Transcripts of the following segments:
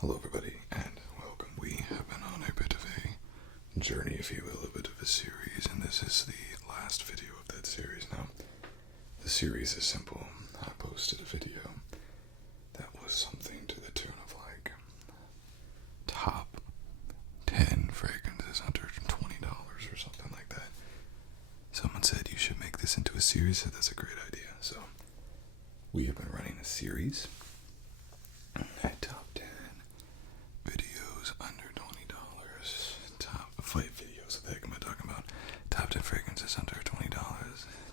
Hello everybody, and welcome. We have been on a bit of a journey, if you will, a bit of a series, and this is the last video of that series. Now, the series is simple. I posted a video that was something to the tune of like top 10 fragrances under $20 or something like that. Someone said you should make this into a series, so that's a great idea. So, we have been running a series at top 10 videos under $20. Top 5 videos. What the heck am I talking about? Top 10 fragrances under $20.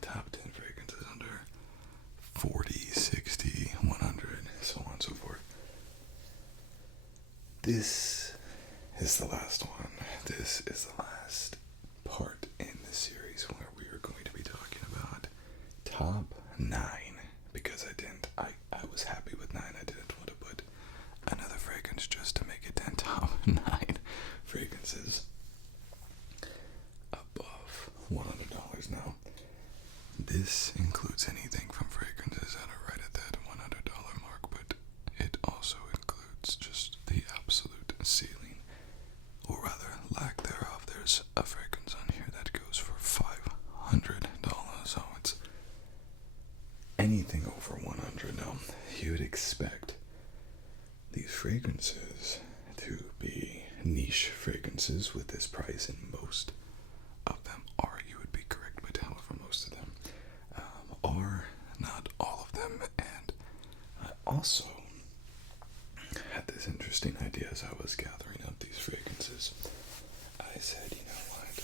Top 10 fragrances under 40, 60, 100, so on and so forth. This is the last one. This is the last part in the series where we are going to be talking about top 9. Because I was happy with 9. I didn't want to put another fragrance just to make it 10 top 9 fragrances above $100. Now, this includes anything from fragrances that are right at that $100 mark, but it also includes just the absolute ceiling, or rather lack thereof. There's a fragrance on here that goes for $500, so it's anything over 100. Now, you would expect these fragrances to be niche fragrances with this price, and most of them are. You would be correct, but however, most of them are, not all of them. And I also had this interesting idea as I was gathering up these fragrances. I said, you know what?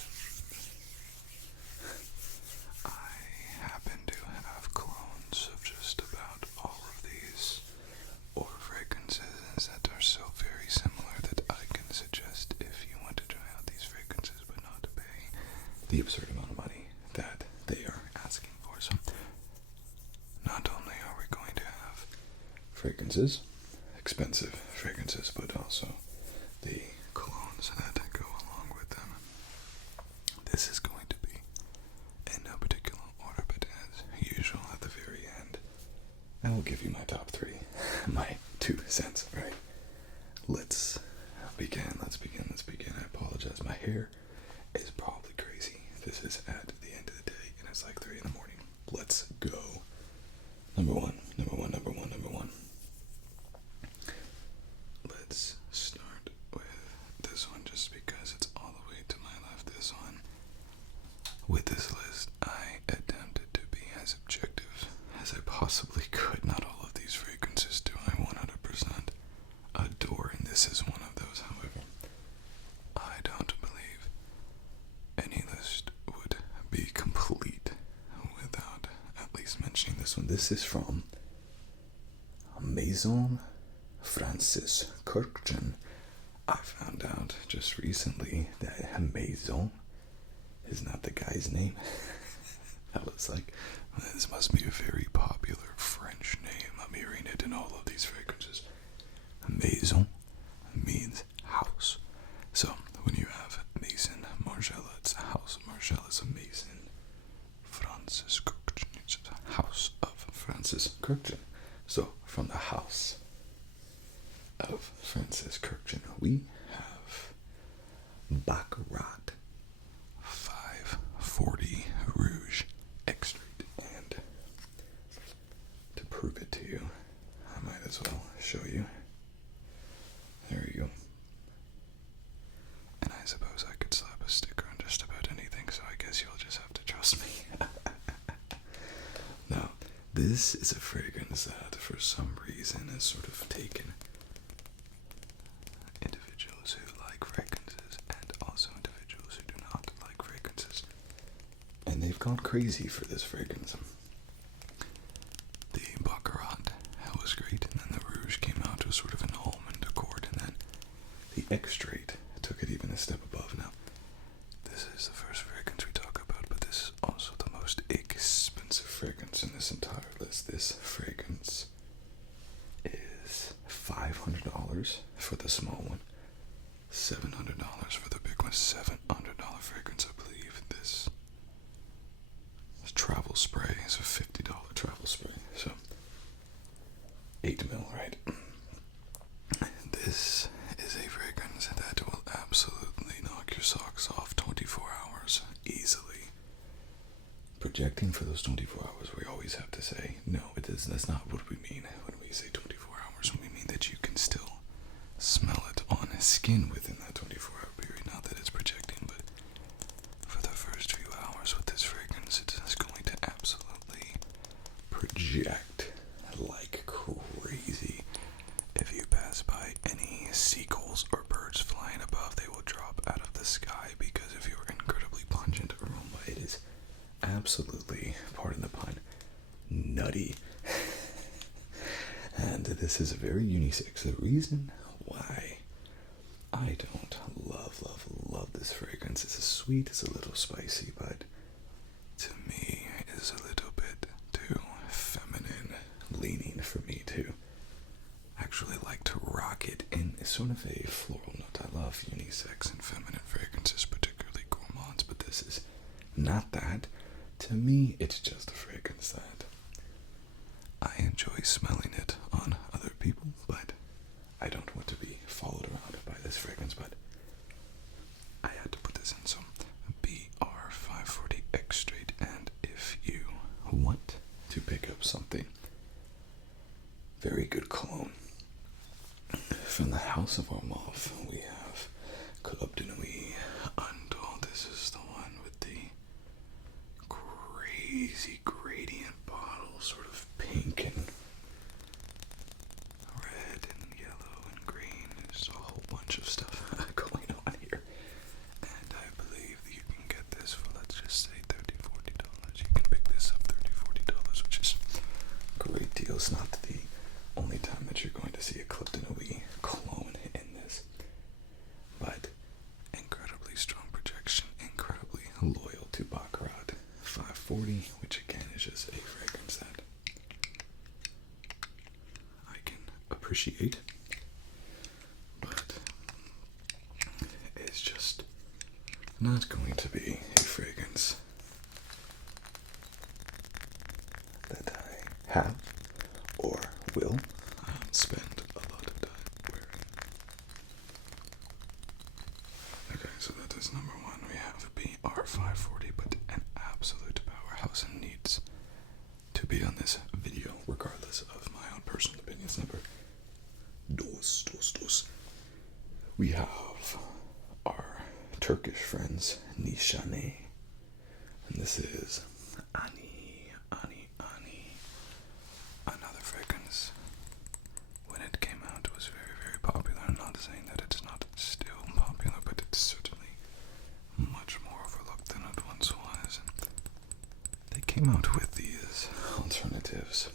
I happen to have clones of just about all of these, or fragrances that are so very similar that I can suggest if you want to try out these fragrances but not to pay the absurd amount of money that they are asking for. So, not only are we going to have fragrances, expensive fragrances, but also the colognes that go along with them. This is going to be in no particular order, but as usual at the very end, I will give you my top 3, my 2 cents, right? Let's begin. I apologize. My hair is probably crazy. This is at the end of the day, and it's like 3 in the morning. Let's go. Number one. Let's start with this one, just because it's all the way to my left. This one. With this list, I attempted to be as objective as I possibly could. Not all of these fragrances do I 100% adore, and this is one of those. However, I don't believe any list would be complete without at least mentioning this one. This is from Maison Francis Kurkdjian. I found out just recently that Maison is not the guy's name. I was like, this must be a very popular French name. I'm hearing it in all of these fragrances. Maison means house. So, when you have Maison Margiela, it's a house of Margiela. It's a Maison Francis Kurkdjian. It's a house of Francis Kurkdjian. So, from the house of Francis Kurkdjian, we have Baccarat 540 Rouge Extrait. And to prove it to you, I might as well show you. There you go. And I suppose I could slap a sticker on just about anything, so I guess you'll just have to trust me. Now, this is a fragrance that for some reason has sort of taken individuals who like fragrances and also individuals who do not like fragrances, and they've gone crazy for this fragrance. The Baccarat was great, and then the Rouge came out to sort of an almond accord, and then the Extrait took it even a step above. Now, this is the first fragrance we talk about, but this is also the most expensive fragrance in this entire list. This fragrance is $500 for the small one, $700 for the big one. $700 fragrance, I believe. This travel spray is a $50 travel spray, so 8 mil, right? This is a fragrance that will absolutely knock your socks off 24 hours easily. Projecting for those 24 hours, we always have to say, no, that's not what we mean when we say 24 hours. We mean that you can still smell it on skin within that 24-hour period. Not that it's projecting, but for the first few hours with this fragrance, it is going to absolutely project like crazy. If you pass by any seagulls or birds flying above, they will drop out of the sky because of your incredibly pungent aroma. It is absolutely, pardon the pun, nutty. And this is very unisex. The reason why I don't love this fragrance is sweet, it's a little spicy, but to me is a little bit too feminine leaning for me to actually like to rock it in. It's sort of a floral note. I love unisex and feminine fragrances, particularly gourmands, but this is not that. To me, it's just a fragrance that I enjoy smelling it on other people, but I don't want to be followed around by this fragrance. But I had to put this in some BR540 Extrait, and if you want to pick up something very good cologne from the House of Armauve, we have Club de Nuit Undul. This is the one with the crazy gradient bottle, sort of pink and red and yellow and green. There's a whole bunch of stuff going on here. And I believe you can get this for, let's just say, $30-$40. You can pick this up $30-$40, which is a great deal. It's not the only time that you're going to see a Club de Nuit cologne in this. But incredibly strong projection, incredibly loyal to Baccarat 540, which again is just a fragrance that I can appreciate, but it's just not going to be a fragrance that I have or will spend a lot of time wearing. Okay, so that is number one. We have a BR540, but an absolute powerhouse and needs to be on this video, regardless of my own personal opinions. Number dos. We have our Turkish friends, Nishane, and this is Ani. Another fragrance. When it came out, it was very, very popular. I'm not saying that it's not still popular, but it's certainly much more overlooked than it once was. And they came out with these alternatives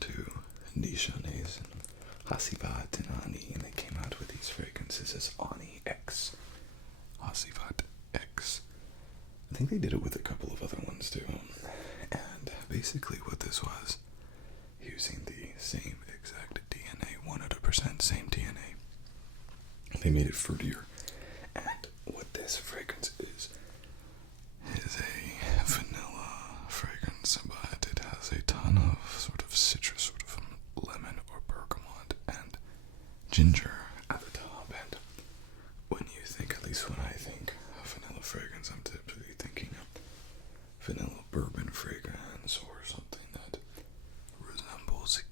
to Nishanes and Hasivat and Ani, and they came out with these fragrances as Ani X, Hasivat X. I think they did it with a couple of other ones too. And basically what this was, using the same exact DNA, 100% same DNA, they made it fruitier. And what this fragrance is a vanilla fragrance, but it has a ton of sort of citrus, sort of lemon or bergamot and ginger at the top. And when you think, at least when I think of vanilla fragrance, I'm typically thinking of vanilla bourbon fragrance or something that resembles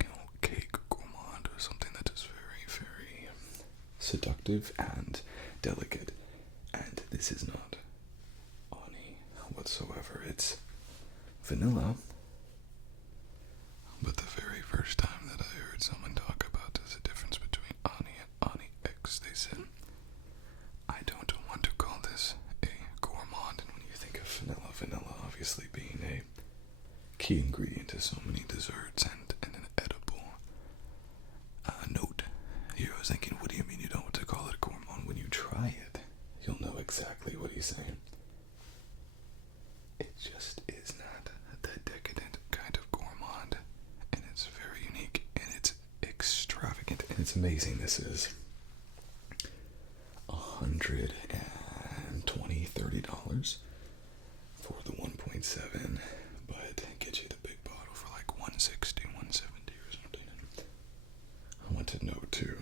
cake gourmand, or something that is very, very seductive and delicate. And this is not Ani whatsoever. It's vanilla. But the very first time that I heard someone talk about the difference between Ani and Ani X, they said, I don't want to call this a gourmand. And when you think of vanilla obviously being a key ingredient to so many desserts and an edible note, you're thinking, what do you mean you don't want to call it a gourmand? When you try it, you'll know exactly what he's saying. It just is not the decadent kind of gourmand, and it's very unique, and it's extravagant, and it's amazing. This is $120, $30 for the 1.7, but get you the big bottle for like $160, $170 or something. I want to note too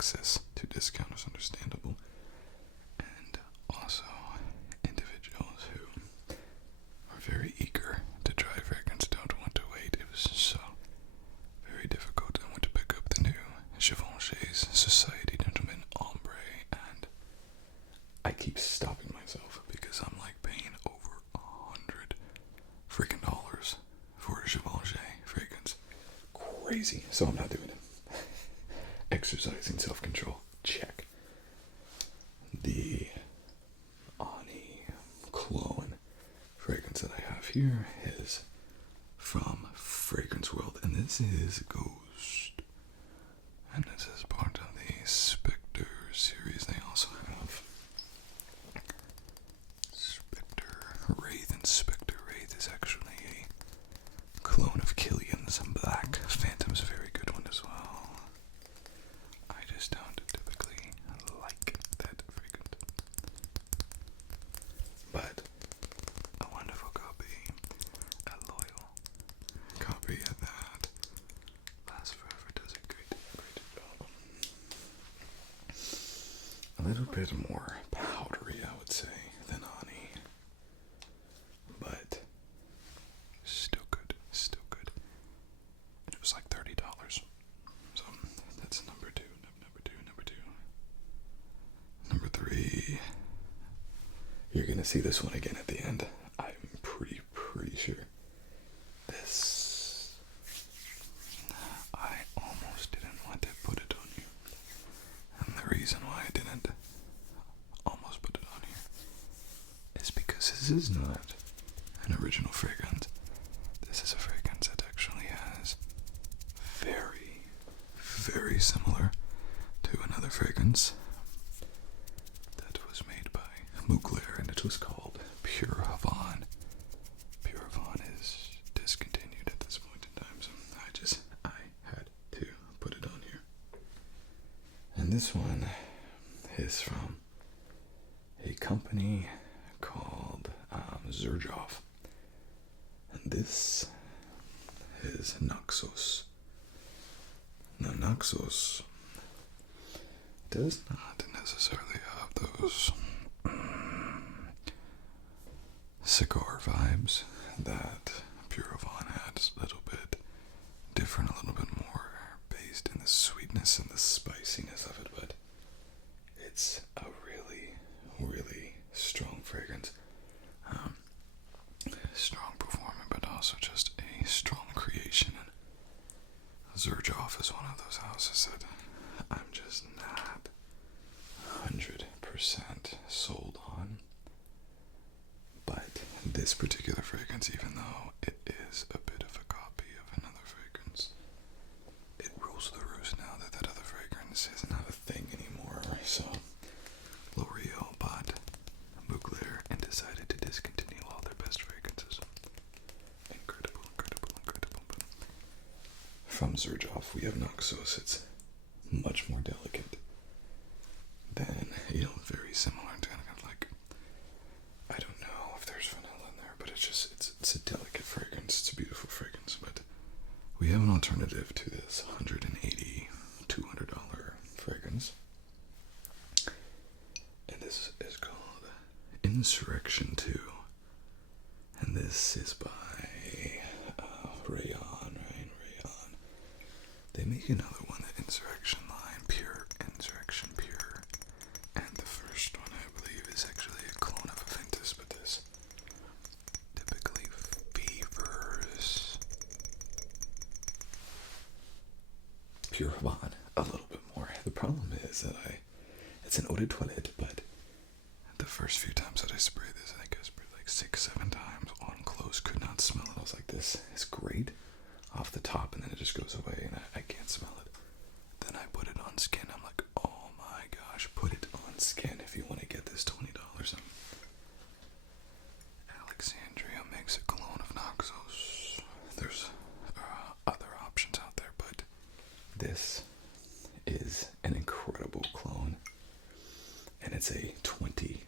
access to discount is understandable. And also individuals who are very eager to try fragrance don't want to wait. It was so very difficult. I went to pick up the new Givenchy's Society Gentleman Ombre, and I keep stopping myself because I'm like paying over $100 freaking for a Givenchy fragrance. Crazy. So I'm not doing it. Exercising self-control. Check. The Ani cologne fragrance that I have here is from Fragrance World, and this is Ghost. And this is part of the Spectre series. They also have Spectre Wraith, and Spectre Wraith is actually a clone of Kilian's Black Phantom's a very good one as well. I just don't typically like that fragrance. But a wonderful copy, a loyal copy of that. Lasts Forever does a great job. A little bit more powdery, I would say, than Ani. But still good, still good. And it was like $30. So that's number two. Number three. You're gonna see this one again at the end. I'm pretty sure. This, I almost didn't want to put it on you. And the reason why I didn't almost put it on here is because this is not an original fragrance. This is a fragrance that actually has very similar to another fragrance that was made by Mugler, and it was called Pure Havane. Pure Havane is discontinued at this point in time, so I had to put it on here. And this one is from a company called Xerjoff. And this is Naxos. Now, Naxos does not necessarily have those cigar vibes that Pure Havane had. It's a little bit different, a little bit more based in the sweetness and the spiciness of it, but it's a really strong fragrance. Strong performer, but also just a strong creation. And Xerjoff is one of those houses that I'm just not 100% sold on. But this particular fragrance, even though it is a bit of a copy of another fragrance, it rules the roost now that that other fragrance is not a thing anymore. So L'Oreal bought Mugler and decided to discontinue all their best fragrances. Incredible. But from Xerjoff, we have Naxos. It's much more delicate than, very similar to kind of like, I don't know if there's vanilla in there, but it's a delicate fragrance. It's a beautiful fragrance, but we have an alternative to this $180, $200 fragrance. And this is called Insurrection 2. And this is by Rayon. They make another one, the Insurrection line, Pure Insurrection Pure. And the first one, I believe, is actually a clone of Aventus, but this typically favors Pure Havane a little bit more. The problem is that it's an eau de toilette, but the first few times that I sprayed this, I think I sprayed like 6-7 times on close, could not smell it. I was like, this is great off the top, and then it just goes away, and I can't smell it. Then I put it on skin. I'm like, oh my gosh, put it on skin if you want to get this $20. Alexandria makes a cologne of Naxos. There's other options out there, but this is an incredible clone, and it's a $20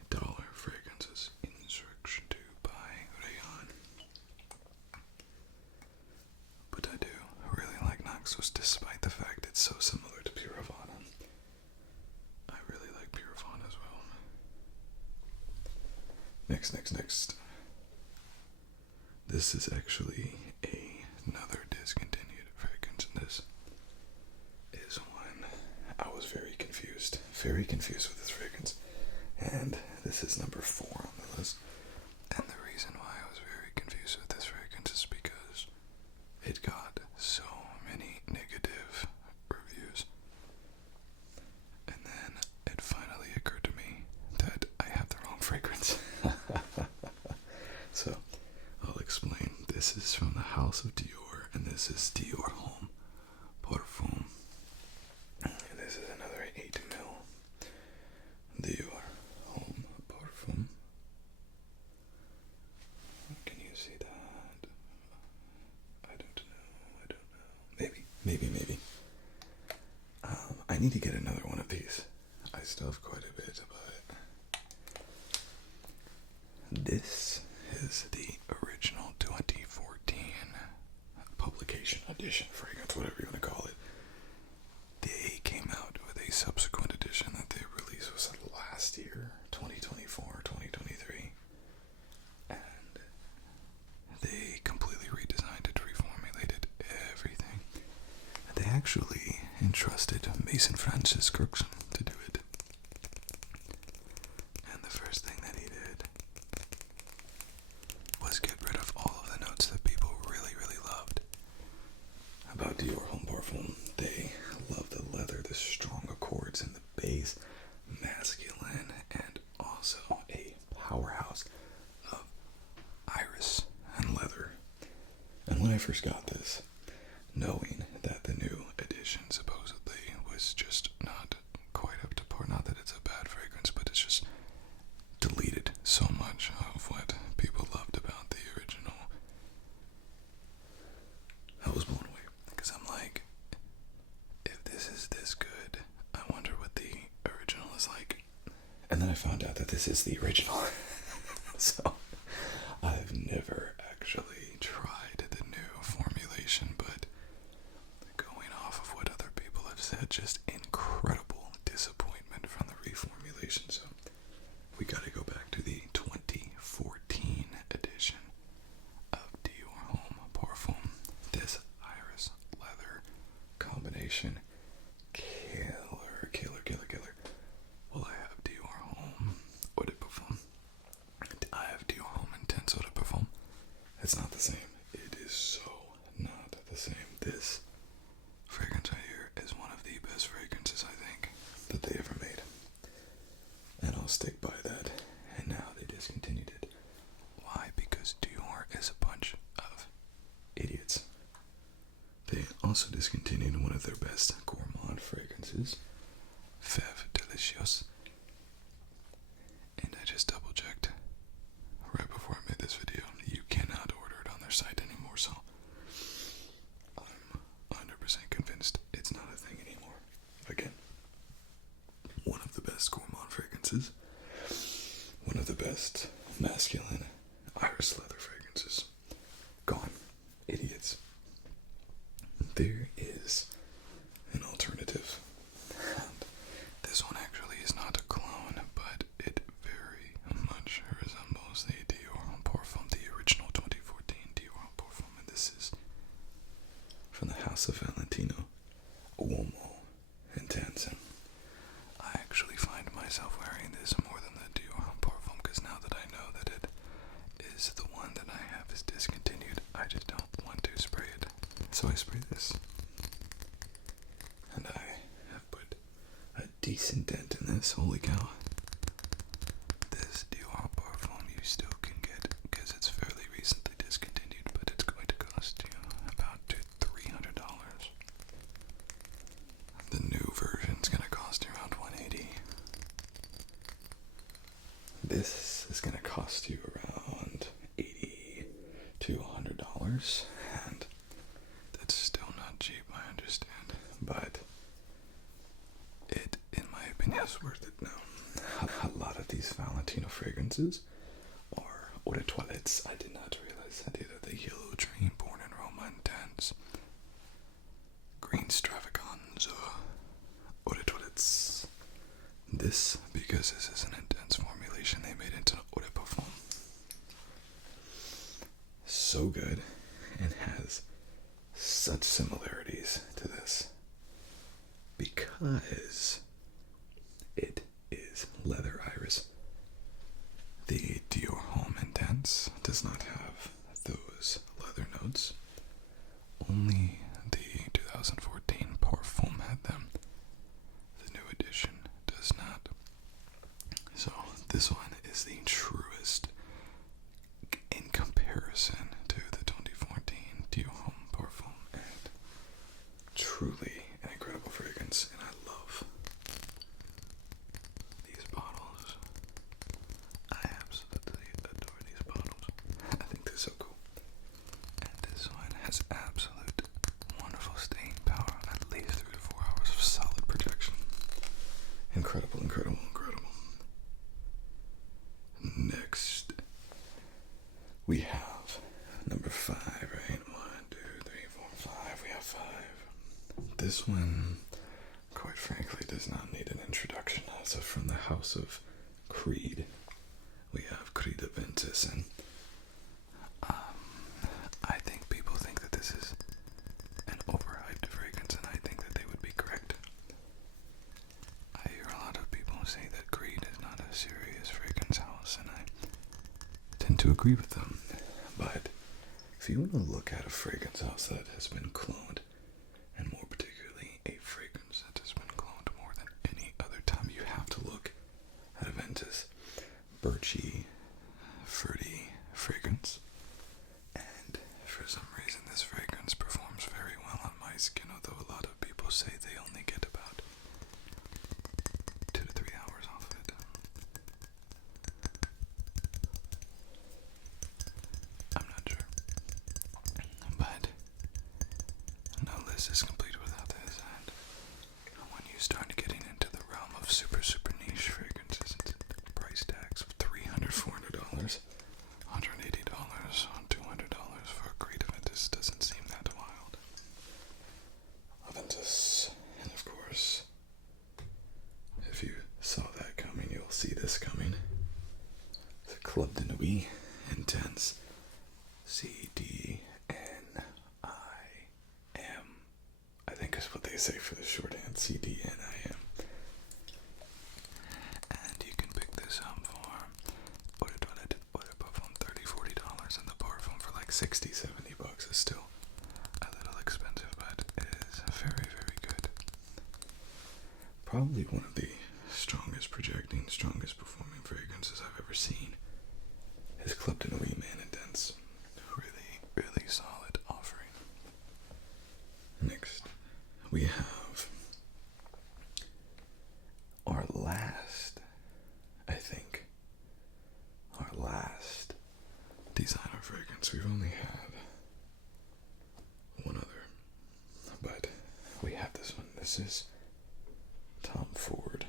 fragrance. It's Insurrection 2 by Rayon. But I do really like Naxos, despite the fact it's so similar to Pure Havane. Next. This is actually another discontinued fragrance, and this is one I was very confused with this fragrance, and this is number 4 on the list. And the reason why I was very confused with this fragrance is because it got so many negative reviews, and then it finally occurred to me that I have the wrong fragrance. So I'll explain. This is from the House of Dior, and this is Dior Homme Parfum. And this is another 8 ml Dior Homme Parfum. Can you see that? I don't know. Maybe. I need to get another one of these. I still have quite a bit, but this is the original 2014 publication edition fragrance, whatever you want to call it. They came out with a subsequent edition that they released was last year, 2024, 2023, and they completely redesigned it, reformulated everything. They actually entrusted Mason Francis Crooks to do it. And the first thing that he did was get rid of all of the notes that people really loved about Dior Homme Parfum. They love the leather, the strong accords in the base, masculine, and also a powerhouse of iris and leather. And when I first got this, knowing that the new edition supposedly was just not quite up to par, not that it's a bad fragrance, but it's just deleted so much of what people loved about the original, I was blown away, because I'm like, if this is this good, I wonder what the original is like. And then I found out that this is the original. So I've never actually tried the new formulation, but going off of what other people have said, just incredible disappointment from the reformulation. So we gotta go back to the 2014 edition of Dior Homme Parfum. This iris leather combination, killer. Well, I have Dior Homme Eau de Parfum. I have Dior Homme Intense Eau de Parfum. It's not the same. It is so not the same. This fragrance right here is one of the best fragrances, I think, that they ever made. And I'll stick by that. And now they discontinued it. Why? Because Dior is a bunch of idiots. They also discontinued one of their best gourmand fragrances, Fève Delicious. And I just double checked right before I made this video. You cannot order it on their site anymore, so I'm 100% convinced it's not a thing anymore. Again, one of the best gourmand fragrances, one of the best masculine iris leather fragrances, gone. Idiots. There is an alternative. And this one actually is not a clone, but it very much resembles the Dior Homme Parfum, the original 2014 Dior Homme Parfum, and this is from the House of Valentino, Uomo Intense. And I actually find myself wearing this more than the Dior Homme Parfum, because now that I know that it is the one that I have is discontinued, I just don't want to spray it. So I spray this. And I have put a decent dent in this. Holy cow. This Dior Homme Parfum you still can get, because it's fairly recently discontinued, but it's going to cost you about $300. The new version's going to cost you around $180. This is going to cost you around $80 to $100, and that's still not cheap, I understand, but it, in my opinion, is worth it now. A lot of these Valentino fragrances are eau de toilettes. I did not realize that either. The Yellow Dream, Born in Roma Intense, Green Stravaganza, eau de toilettes. This, because this is an intense formulation, they made into eau de parfum. so good and has such similarities to this because it is leather iris. The Dior Homme Intense does not have those leather notes. Only the 2014 Parfum had them. The new edition does not. So this one is the truest in comparison to the 2014 Dior Homme Parfum, and truly an incredible fragrance, and I love these bottles. I absolutely adore these bottles. I think they're so cool. And this one has absolute wonderful staying power, at least 3 to 4 hours of solid protection. Incredible, incredible, incredible. Next, we have number 5, right? 1, 2, 3, 4, 5. We have 5. This one, quite frankly, does not need an introduction. So from the house of Creed, we have Creed Aventus, and I think people think that this is an overhyped fragrance, and I think that they would be correct. I hear a lot of people say that Creed is not a serious fragrance house, and I tend to agree with them. But if you want to look at a fragrance house that has been cloned, and more particularly a fragrance that has been cloned more than any other time, you have to look at Aventus. Birchy, fruity fragrance. And for some reason this fragrance performs very well on my skin, although a lot of people say they only get about 2 to 3 hours off it. I'm not sure. But no list is complete without this, and when you start getting into the realm of super niche fragrances, it's price tags of $300, $400, $180, $200 for a Creed Aventus doesn't seem that wild. Aventus, and of course, if you saw that coming, you'll see this coming. The Club de Nuit Intense CDNIM, I think is what they say for the shorthand, CDNIM. And you can pick this up for Eau de Toilette, Eau de Parfum, $30, $40, and the Parfum for like $60, $70 is still a little expensive, but it is very, very good. Probably one of the strongest projecting, strongest performing fragrances I've ever seen is Club de Nuit Man Intense. Really, really solid offering. Next, we have our last, I think, our last designer fragrance. We've only had one other, but we have this one. This is Tom Ford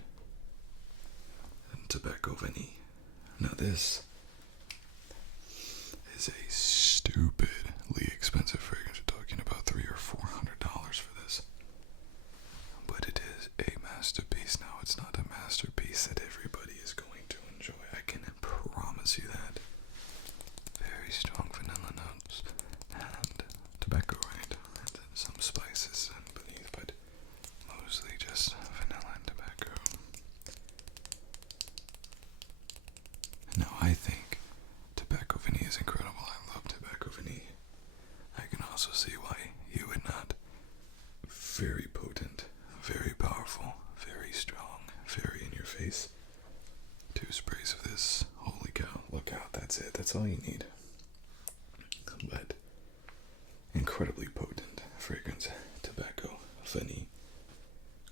and Tobacco Vanille. Now this is a stupidly expensive fragrance. You're talking about $300 or $400 for this, but it is a masterpiece. Now it's not a masterpiece that everybody is going to enjoy. I can promise you that. Very strong vanilla notes and tobacco, right? And then some spices beneath, but mostly just vanilla and tobacco. Now I think Tobacco Vanille is incredible. I love Tobacco Vanille. I can also see why you would not. Very potent, very powerful, very strong, very in your face. 2 sprays of this. Holy cow, look out, that's it. That's all you need. But incredibly potent fragrance. Tobacco Vanille.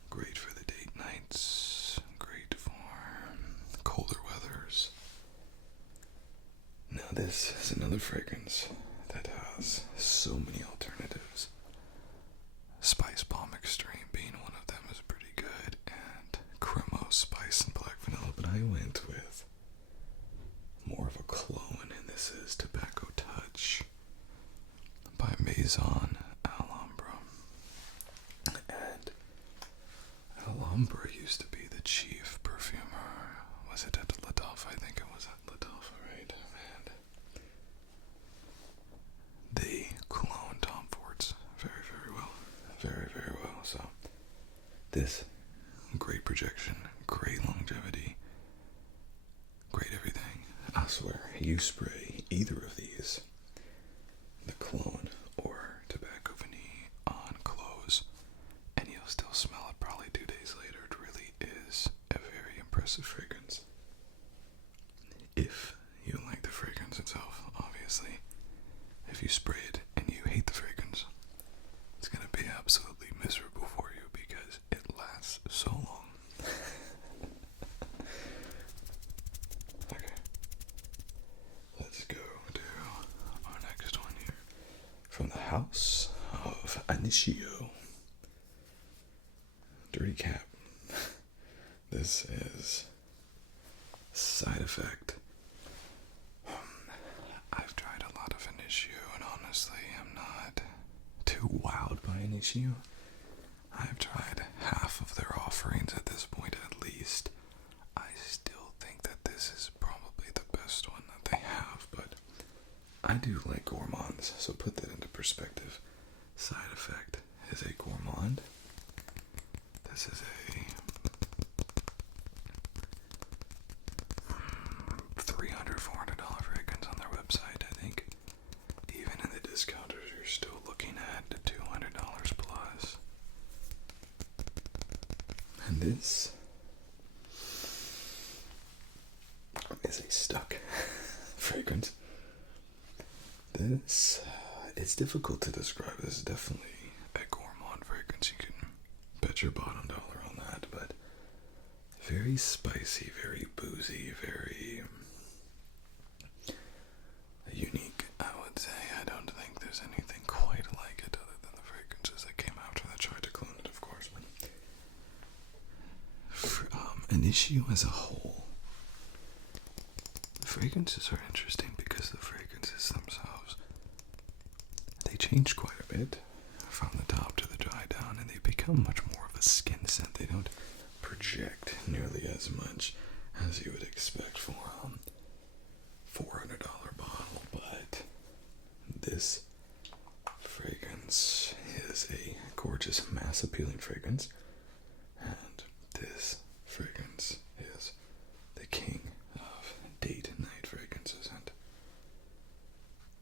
Great for the date nights. Great for colder weathers. Now this is another fragrance that has so many alternatives. Spice Bomb Extreme being one of them is pretty good, and Cremo Spice and Black Vanilla, but I went with more of a clone, and this is Tobacco Touch by Maison Alhambra. And Alhambra used to be the chief perfumer. Was it at La Dolph? I think it was at La Dolph, right? And So this, great projection, great longevity, great everything. I swear, you spray either of these, the cologne or tobacco vanille, on clothes, and you'll still smell it probably 2 days later. It really is a very impressive fragrance. If you like the fragrance itself, obviously. If you spray it and you hate the fragrance, it's going to be absolutely miserable for you because it lasts so long. Okay. Let's go to our next one here. From the house of Initio. Dirty cap. This is Side Effect. I've tried a lot of Initio, and honestly, I'm not too wowed by Initio. I've tried half of their offerings at this point at least. I still think that this is probably the best one that they have, but I do like gourmands, so put that into perspective. Side Effect is a gourmand. This is a $300, $400 fragrance on their website. I think even in the discounters, you're still looking at $200 plus. And this is a stuck fragrance. This, it's difficult to describe. This is definitely a gourmand fragrance. You can bet your bottom dollar on that, but very spicy, very boozy, very unique, I would say. I don't think there's anything quite like it other than the fragrances that came after that tried to clone it, of course. Initio as a whole, the fragrances are interesting because the fragrances themselves, they change quite a bit from the top to the dry down, and they become much more of a skin scent. They don't project nearly as much as you would expect for a $400 bottle, but this fragrance is a gorgeous, mass appealing fragrance, and this fragrance is the king of date and night fragrances, and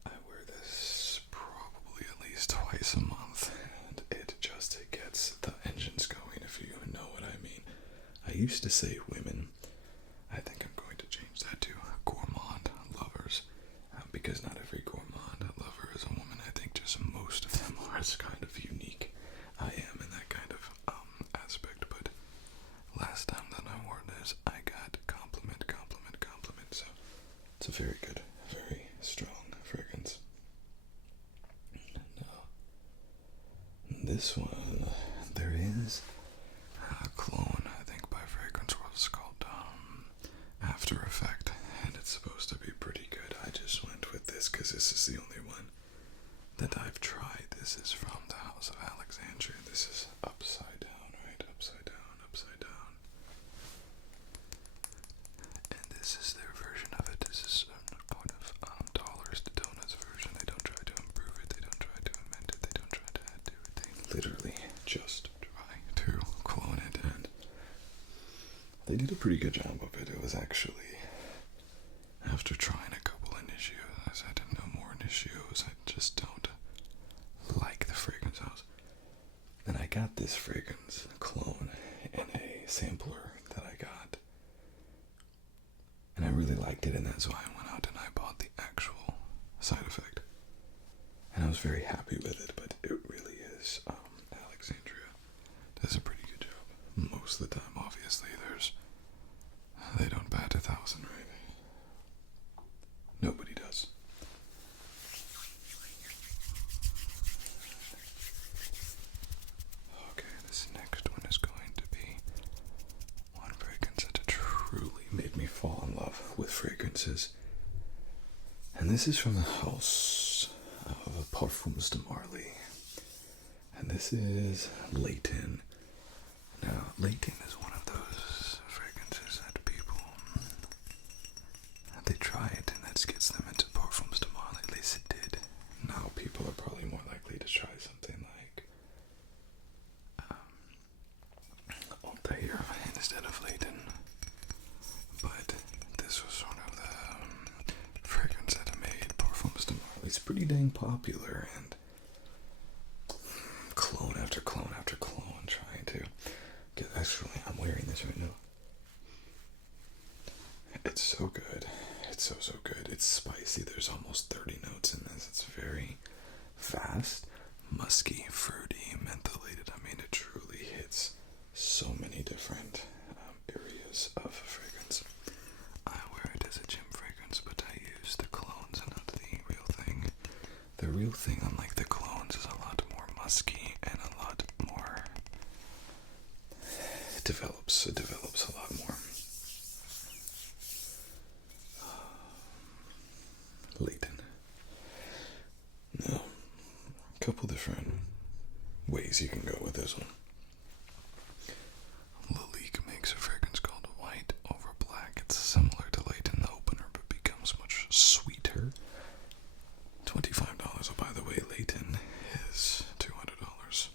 I wear this probably at least twice a month, and it just gets the engines going, if you know what I mean. I used to say women. I think I'm going to change that to gourmand lovers, because not every gourmand lover is a woman. I think just most of them are. It's kind of unique. I am in that kind of aspect, but last time that I wore this, I got compliment. So it's a very good, very strong fragrance. Now, this one, there is a clone, I think, by Fragrance World. It's called After Effect, and it's supposed to be pretty good. I just went with this because this is the only one that I've tried. This is from the House of Alexandria. This is upside down, right? Upside down. And this is their version of it. This is kind of dollars to donuts version. They don't try to improve it. They don't try to amend it. They don't try to add to it. They literally just try to clone it, and they did a pretty good job of it. It was actually, after trying a couple Initios, I said no more Initios. I just don't like the fragrance house. And I got this fragrance clone in a sampler that I got, and I really liked it, and that's why I went out and I bought the actual Side Effect, and I was very happy with it. But it really is Alexandria does a pretty good job most of the time. Obviously, they don't bat 1,000, right? Nobody does. Okay, this next one is going to be one fragrance that truly made me fall in love with fragrances. And this is from the house of Parfums de Marly. And this is Layton. Now, Layton is one of those fragrances that people, they try it and that gets them into Parfums de Marly. At least it did. Now people are probably more likely to try something like instead of Layton. But this was sort of the fragrance that I made Parfums de Marly. It's pretty dang popular, and clone after clone after clone trying to get. Actually, I'm wearing this right now. It's so good. It's so good. It's spicy. There's almost 30 notes in this. It's very fast, musky, fruity, mentholated. I mean, it truly hits so many different areas of fragrance. I wear it as a gym fragrance, but I use the clones and not the real thing. The real thing, unlike the clones, is a lot more musky and a lot more. It develops a lot more. Layton. Now, a couple different ways you can go with this one. Lalique makes a fragrance called White Over Black. It's similar to Layton, the opener, but becomes much sweeter. $25. Oh, by the way, Layton is $200.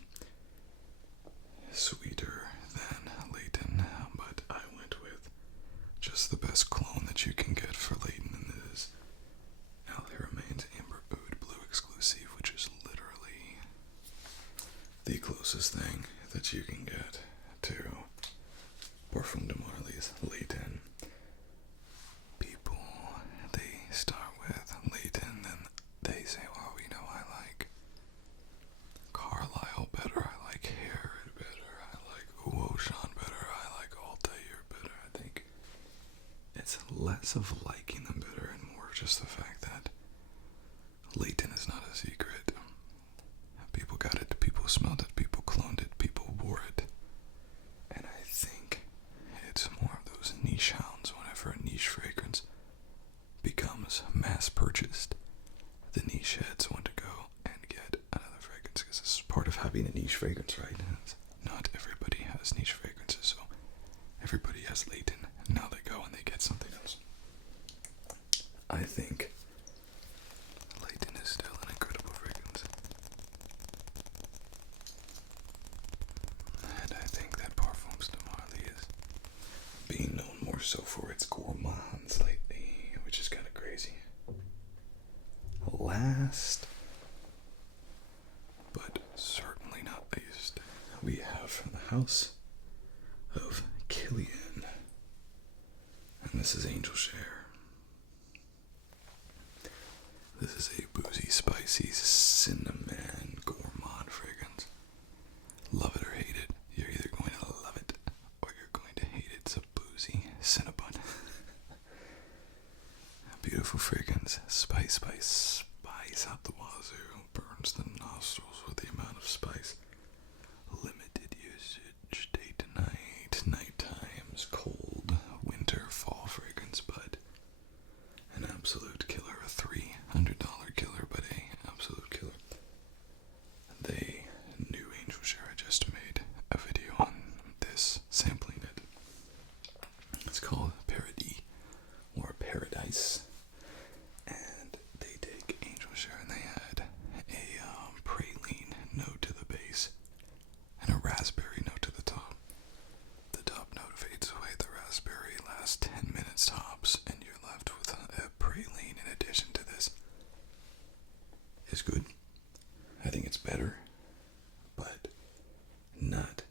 Sweeter than Layton, but I went with just the best clone that you can get for Layton, and it is Remains Amber Oud Blue Exclusive, which is literally the closest thing that you can get to Parfum de Marly's Layton. People, they start with Layton, and they say, well, we know I like Carlisle better, I like Harrod better, I like Ocean better, I like Altair better. I think it's less of liking them better and more just the fact that Layton is not a secret. People got it, people smelled it, people cloned it, people wore it. And I think it's more of those niche hounds. Whenever a niche fragrance becomes mass purchased, the niche heads want to go and get another fragrance, because this is part of having a niche fragrance, right? Not everybody has niche fragrances, so everybody has Layton. Now they go and they get something else. I think Layton is still an incredible fragrance. And I think that Parfums de Marly is being known more so for its gourmands lately, which is kind of crazy. Last, but certainly not least, we have from the house of Kilian. And this is Angel Share. This is a boozy, spicy, cinnamon, gourmand fragrance. Love it or hate it. You're either going to love it or you're going to hate it. It's a boozy cinnabon. Beautiful fragrance. Spice out the wazoo. Burns the nostrils with the amount of spice. Limited usage, day to night, night times, cold, winter, fall fragrance, but an absolute killer. A $300 killer, but a absolute killer. They knew Angel Share. I just made a video on this, sampling it. It's called Paradis, or Paradise. And they take Angel Share and they add a praline note to the base and a raspberry note to the top. The top note fades away, the raspberry lasts 10 minutes tops, and you're left with a praline in addition to this. It's good. I think it's better, but not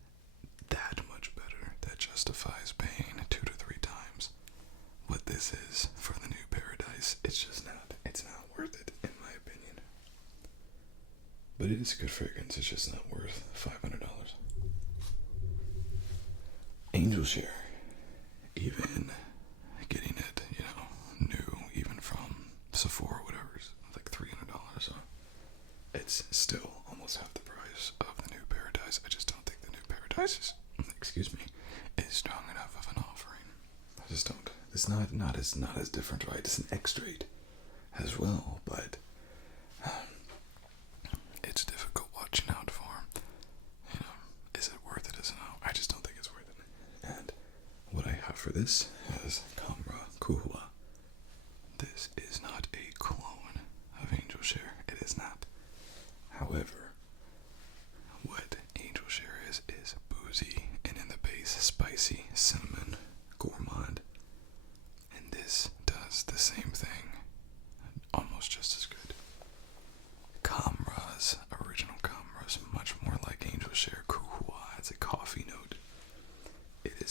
that much better. That justifies paying 2 to 3 times what this is for the new Paradise. It's not worth it, in my opinion. But it is a good fragrance, it's just not worth $500. Angel Share, even getting it, new, even from Sephora, whatever, is like $300. So it's still almost half the price of the new Paradise. I just don't think the new Paradise is strong enough of an offering. I just don't. It's not as different, right? It's an Extrait as well, but it's difficult watching out for. Is it worth it? Is it not? I just don't think it's worth it. And what I have for this is Camera Kuhua. This is not a clone of Angel Share. It is not. However, what Angel Share is boozy and in the base spicy,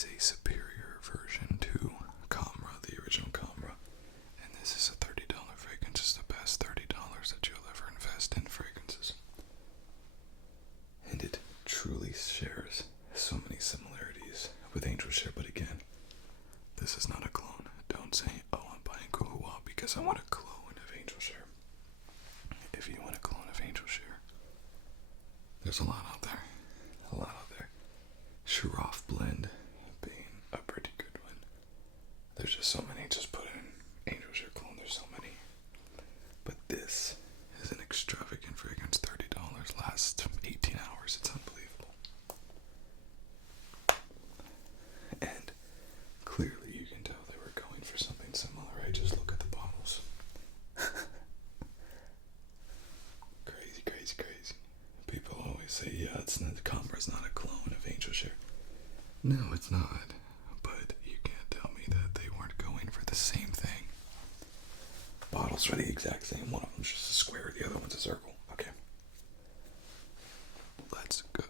is a superior version to Camera, the original Camera. And this is a $30 fragrance. It's the best $30 that you'll ever invest in fragrances. And it truly shares so many similarities with Angel Share, but again, this is not a clone. Don't say, oh, I'm buying Kuhua because I want a clone of Angel Share. If you want a clone of Angel Share, there's a lot out there. A lot out there. Xerjoff blend being a pretty good one. There's just so many. Just put in Angel Share clone. There's so many. But this is an extravagant fragrance. $30 lasts 18 hours. It's unbelievable. And clearly you can tell they were going for something similar, right? Just look at the bottles. Crazy, crazy, crazy. People always say, yeah, Camera's not a clone of Angel Share. No, it's not. But you can't tell me that they weren't going for the same thing. Bottles are the exact same. One of them's just a square, the other one's a circle. Okay. Let's go.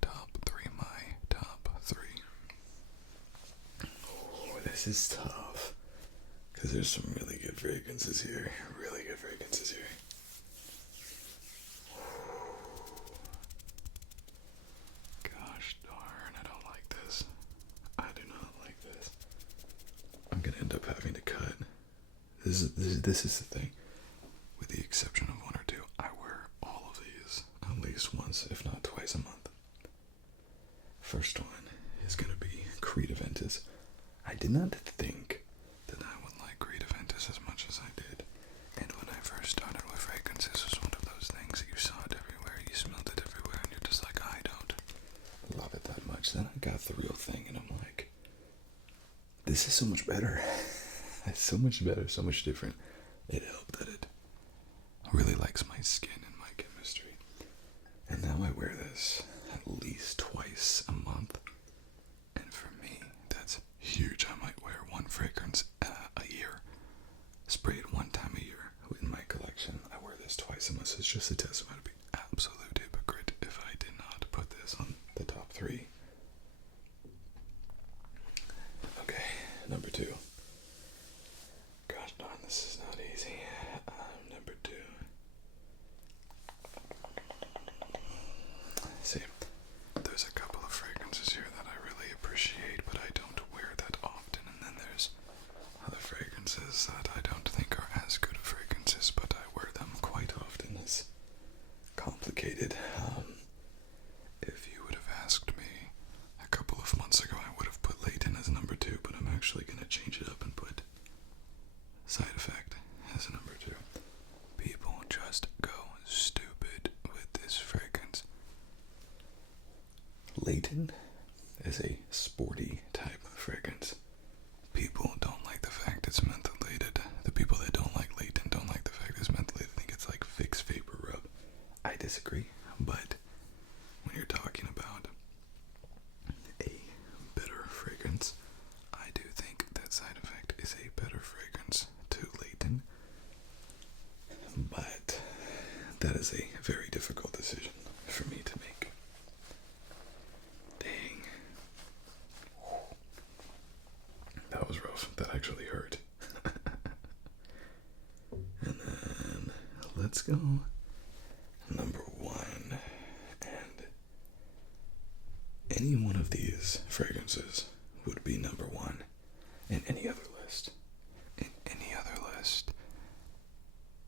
Top three, my top three. Oh, this is tough. Because there's some really good fragrances here. Really good fragrances here. Gosh darn, I don't like this. I do not like this. I'm gonna end up having to cut. This is the thing. With the exception of one or two, I wear all of these at least once, if not twice a month. First one is gonna be Creed Aventus. I did not think that I would like Creed Aventus as much as I did. And when I first started with fragrances, it was one of those things that you saw it everywhere, you smelled it everywhere, and you're just like, I don't love it that much. Then I got the real thing, and I'm like, this is so much better. It's so much better, so much different. It helped that it really likes my skin and my chemistry. And now I wear this at least twice a month. And for me, that's huge. I might wear one fragrance a year. Spray it one time a year in my collection. I wear this twice a month. It's just a testament. I'd be an absolute hypocrite if I did not put this on the top three. Okay, number two. Gosh darn, this is not easy. Number two. See, there's a couple of fragrances here that I really appreciate, but I don't wear that often. And then there's other fragrances that I don't think are as good of fragrances, but I wear them quite often. It's complicated. If you would have asked me a couple of months ago, I would have put Layton as number two, but I'm actually going to change it up and put Side Effect as number two. People just go stupid with this fragrance. Layton is a sporty type fragrance. People don't like the fact it's mentholated. The people that don't like Layton don't like the fact it's mentholated. Think it's like Vicks Vapor Rub. I disagree, but when you're talking about a better fragrance, I do think that Side Effect is a better fragrance to Layton. But that is a very difficult decision for me to make. Dang. That was rough. That actually hurt. And then let's go number one. And any one of these fragrances would be number one in any other list. In any other list,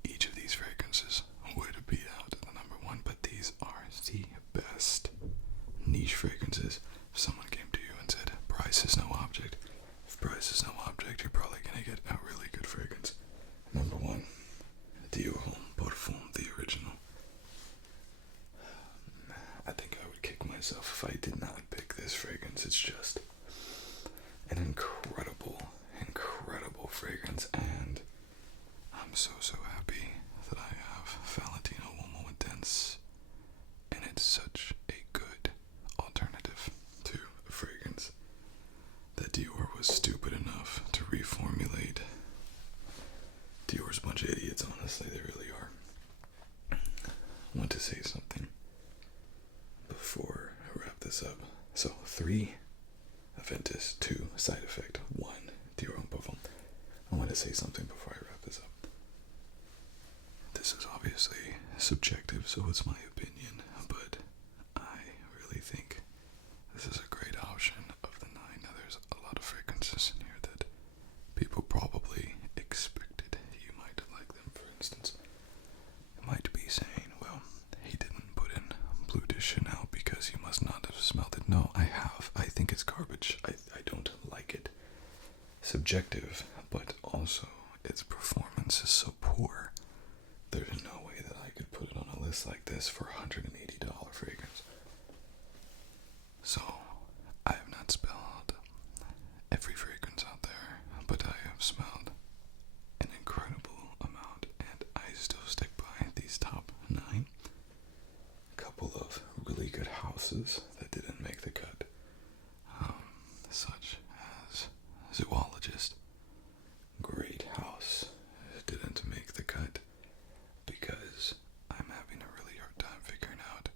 each of these fragrances would be out at the number one, but these are the best niche fragrances. If someone came to you and said, price is no object, if price is no object, you're probably going to get a really good fragrance. Number one, Dior Homme Parfum, the original. I think I would kick myself if I did not pick this fragrance. It's just an incredible, incredible fragrance, and I'm so happy that I have Valentino Uomo Intense, and it's such a good alternative to a fragrance that Dior was stupid enough to reformulate. Dior's a bunch of idiots, honestly, they really are. I want to say something before I wrap this up. So, 3 Aventus, 2, Side Effect, 1, Dior Parfum. I want to say something before I wrap this up. This is obviously subjective, so it's my opinion, but I really think this is a great option of the 9. Now, there's a lot of fragrances in here that people probably expected you might like them. For instance, you might be saying, well, he didn't put in Bleu de Chanel because you must not have smelled it. No, I have. I think it's garbage. I don't like it. Subjective, but also its performance is so poor. There's no way that I could put it on a list like this for a $180 fragrance. So, I have not smelled every fragrance out there, but I have smelled an incredible amount, and I still stick by these top 9. A couple of really good houses that didn't make the cut, such as Zoologist. Great house, didn't make the cut because I'm having a really hard time figuring out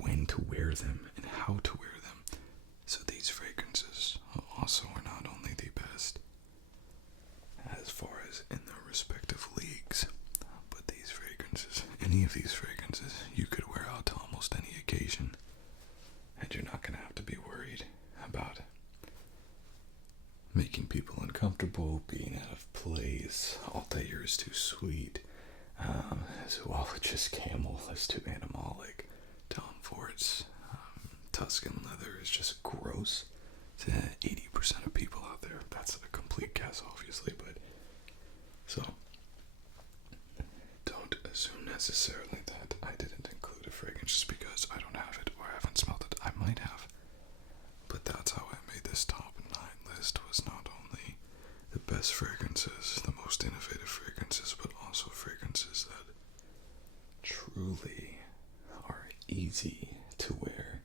when to wear them and how to wear them. So these fragrances also are not only the best as far as in their respective leagues, but these fragrances, any of these fragrances, you could wear out to almost any occasion, and you're not going to have to be worried about making people uncomfortable, being out of place. Altair is too sweet. Zoologist Camel is too animalic. Tom Ford's Tuscan leather is just gross to 80% of people out there. That's a complete guess, obviously, but so don't assume necessarily that I didn't include a fragrance just because I don't have it or I haven't smelled it. I might have, but that's how I made this top 9 list. Was not only the best fragrances, the most innovative fragrances, but also fragrances that truly are easy to wear,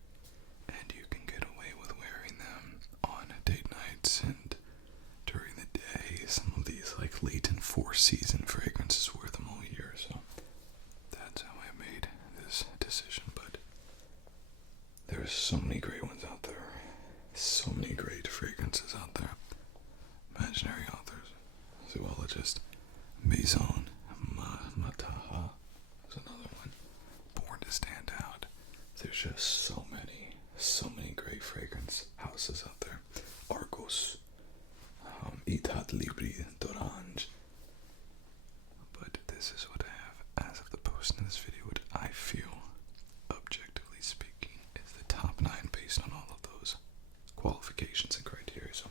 and you can get away with wearing them on date nights and during the day. Some of these, like Layton 4-season fragrances, wear them all year, so that's how I made this decision. But there's so many great ones out there, so many great fragrances out there. Imaginary authors, Zoologist, Maison, Mataha is another one. Born to Stand Out. There's just so many great fragrance houses out there. Argos, Itat Libri d'Orange. But this is what I have as of the post in this video. What I feel, objectively speaking, is the top 9 based on all of those qualifications and criteria. So,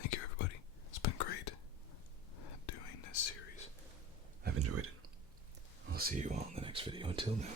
thank you, everybody. It's been great doing this series. I've enjoyed it. I'll see you all in the next video. Until then.